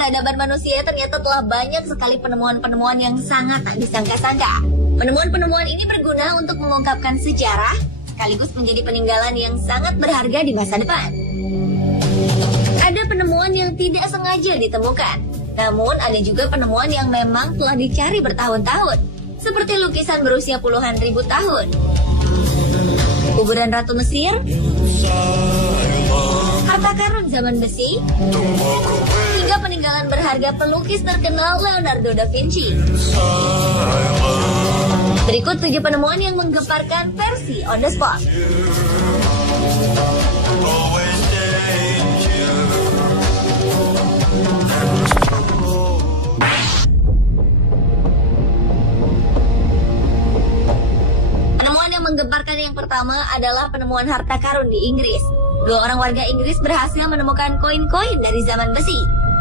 peradaban manusia ternyata telah banyak sekali penemuan-penemuan yang sangat tak disangka-sangka. Penemuan-penemuan ini berguna untuk mengungkapkan sejarah, sekaligus menjadi peninggalan yang sangat berharga di masa depan. Ada penemuan yang tidak sengaja ditemukan, namun ada juga penemuan yang memang telah dicari bertahun-tahun, seperti lukisan berusia puluhan ribu tahun, kuburan Ratu Mesir, harta karun zaman besi, hingga peninggalan berharga pelukis terkenal Leonardo da Vinci. Berikut 7 penemuan yang menggemparkan versi on the spot. Penemuan yang menggemparkan yang pertama adalah penemuan harta karun di Inggris. 2 orang warga Inggris berhasil menemukan koin-koin dari zaman besi.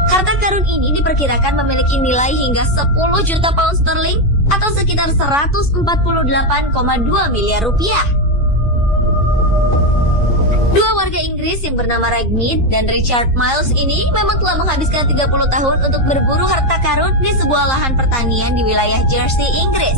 Harta karun ini diperkirakan memiliki nilai hingga 10 juta pound sterling atau sekitar 148,2 miliar rupiah. 2 warga Inggris yang bernama Ragmead dan Richard Miles ini memang telah menghabiskan 30 tahun untuk berburu harta karun di sebuah lahan pertanian di wilayah Jersey, Inggris.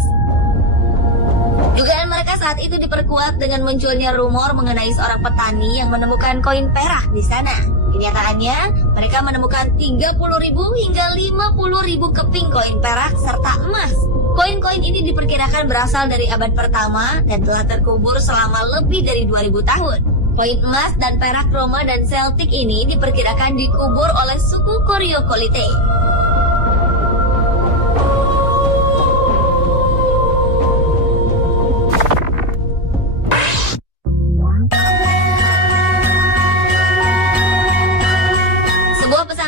Dugaan mereka saat itu diperkuat dengan munculnya rumor mengenai seorang petani yang menemukan koin perak di sana. Kenyataannya, mereka menemukan 30.000 hingga 50.000 keping koin perak serta emas. Koin-koin ini diperkirakan berasal dari abad pertama dan telah terkubur selama lebih dari 2000 tahun. Koin emas dan perak Roma dan Celtic ini diperkirakan dikubur oleh suku Koryokolite.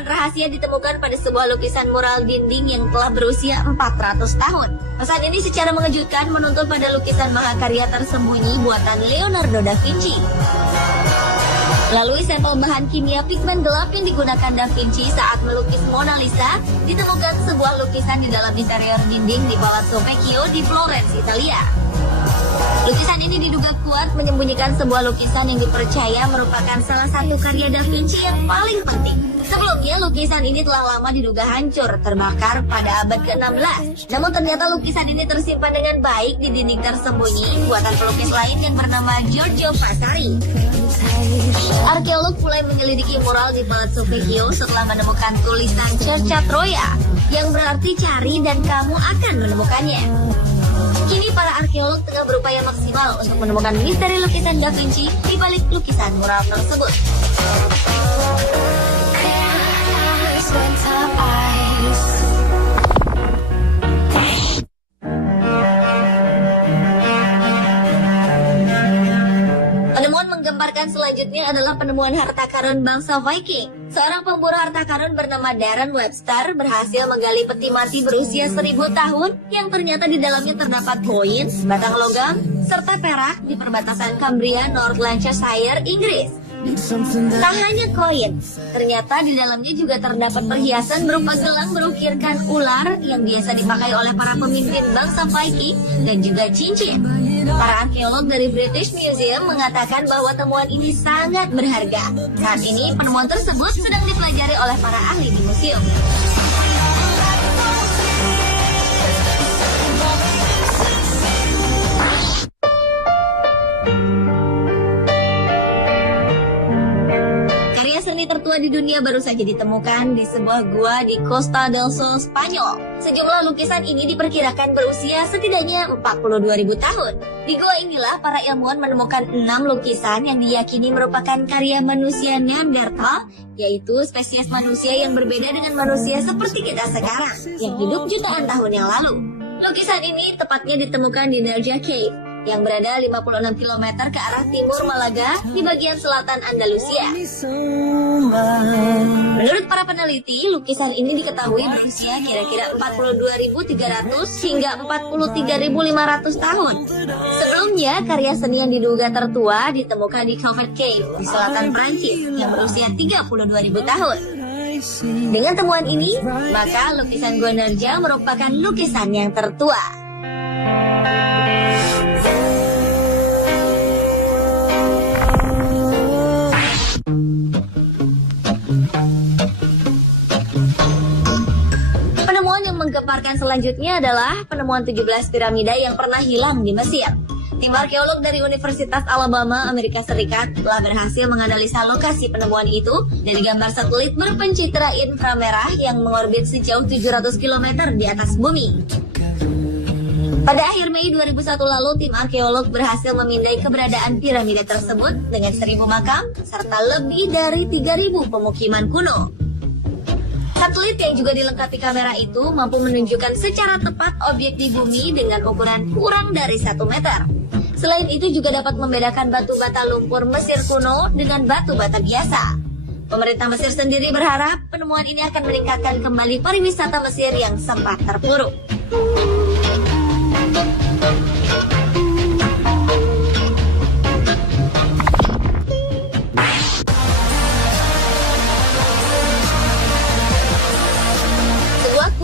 Rahasia ditemukan pada sebuah lukisan mural dinding yang telah berusia 400 tahun. Pesan ini secara mengejutkan menuntun pada lukisan mahakarya tersembunyi buatan Leonardo da Vinci. Melalui sampel bahan kimia pigmen gelap yang digunakan da Vinci saat melukis Mona Lisa, ditemukan sebuah lukisan di dalam interior dinding di Palazzo Vecchio di Florence, Italia. Lukisan ini diduga kuat menyembunyikan sebuah lukisan yang dipercaya merupakan salah satu karya da Vinci yang paling penting. Sebelumnya, lukisan ini telah lama diduga hancur, terbakar pada abad ke-16. Namun ternyata lukisan ini tersimpan dengan baik di dinding tersembunyi buatan pelukis lain yang bernama Giorgio Vasari. Arkeolog mulai menyelidiki mural di Palazzo Vecchio setelah menemukan tulisan Cerca Troia, yang berarti cari dan kamu akan menemukannya. Kini para arkeolog tengah berupaya maksimal untuk menemukan misteri lukisan Da Vinci di balik lukisan mural tersebut. Penemuan menggemparkan selanjutnya adalah penemuan harta karun bangsa Viking. Seorang pemburu harta karun bernama Darren Webster berhasil menggali peti mati berusia 1000 tahun yang ternyata di dalamnya terdapat koin, batang logam, serta perak di perbatasan Cumbria, North Lancashire, Inggris. Tak hanya koin, ternyata di dalamnya juga terdapat perhiasan berupa gelang berukirkan ular yang biasa dipakai oleh para pemimpin bangsa Viking dan juga cincin. Para arkeolog dari British Museum mengatakan bahwa temuan ini sangat berharga. Saat ini penemuan tersebut sedang dipelajari oleh para ahli di museum. Seni tertua di dunia baru saja ditemukan di sebuah gua di Costa del Sol, Spanyol. Sejumlah lukisan ini diperkirakan berusia setidaknya 42.000 tahun. Di gua inilah para ilmuwan menemukan 6 lukisan yang diyakini merupakan karya manusia Neanderthal, yaitu spesies manusia yang berbeda dengan manusia seperti kita sekarang, yang hidup jutaan tahun yang lalu. Lukisan ini tepatnya ditemukan di Nerja Cave, yang berada 56 km ke arah timur Malaga di bagian selatan Andalusia. Menurut para peneliti, lukisan ini diketahui berusia kira-kira 42.300 hingga 43.500 tahun. Sebelumnya, karya seni yang diduga tertua ditemukan di Covert Cave di selatan Prancis yang berusia 32.000 tahun. Dengan temuan ini, maka lukisan Gua Nerja merupakan lukisan yang tertua. digemparkan selanjutnya adalah penemuan 17 piramida yang pernah hilang di Mesir. Tim arkeolog dari Universitas Alabama, Amerika Serikat telah berhasil menganalisa lokasi penemuan itu dari gambar satelit berpencitra inframerah yang mengorbit sejauh 700 km di atas bumi. Pada akhir Mei 2001 lalu, tim arkeolog berhasil memindai keberadaan piramida tersebut dengan 1.000 makam serta lebih dari 3.000 pemukiman kuno. Satelit yang juga dilengkapi kamera itu mampu menunjukkan secara tepat objek di bumi dengan ukuran kurang dari 1 meter. Selain itu juga dapat membedakan batu bata lumpur Mesir kuno dengan batu bata biasa. Pemerintah Mesir sendiri berharap penemuan ini akan meningkatkan kembali pariwisata Mesir yang sempat terpuruk.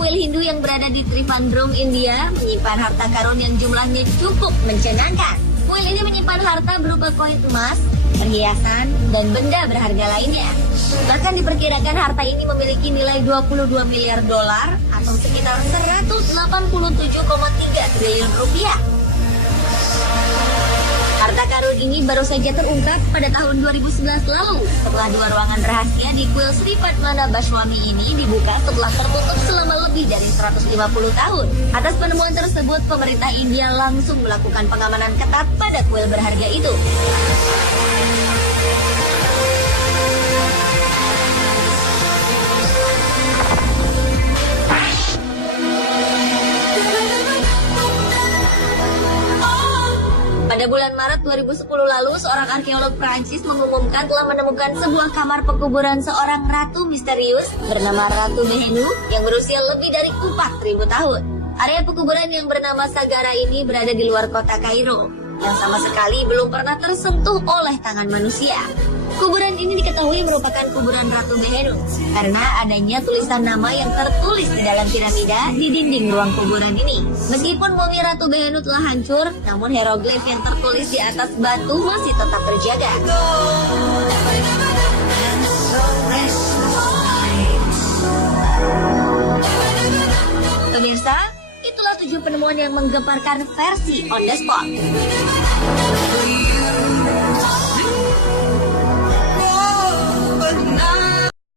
Kuil Hindu yang berada di Trivandrum, India, menyimpan harta karun yang jumlahnya cukup mencengangkan. Kuil ini menyimpan harta berupa koin emas, perhiasan, dan benda berharga lainnya. Bahkan diperkirakan harta ini memiliki nilai 22 miliar dolar atau sekitar 187,3 triliun rupiah. Harta karun ini baru saja terungkap pada tahun 2011 lalu setelah 2 ruangan rahasia di kuil Sri Padmana Baswami ini dibuka setelah tertutup selama lebih dari 150 tahun. Atas penemuan tersebut, pemerintah India langsung melakukan pengamanan ketat pada kuil berharga itu. Pada bulan Maret 2010 lalu, seorang arkeolog Prancis mengumumkan telah menemukan sebuah kamar pekuburan seorang ratu misterius bernama Ratu Behenu yang berusia lebih dari 4.000 tahun. Area pekuburan yang bernama Sagara ini berada di luar kota Kairo, yang sama sekali belum pernah tersentuh oleh tangan manusia. Kuburan ini diketahui merupakan kuburan Ratu Behenu karena adanya tulisan nama yang tertulis di dalam piramida di dinding ruang kuburan ini. Meskipun mumi Ratu Behenu telah hancur, namun hieroglif yang tertulis di atas batu masih tetap terjaga. Pemirsa, itulah 7 penemuan yang menggemparkan versi On The Spot.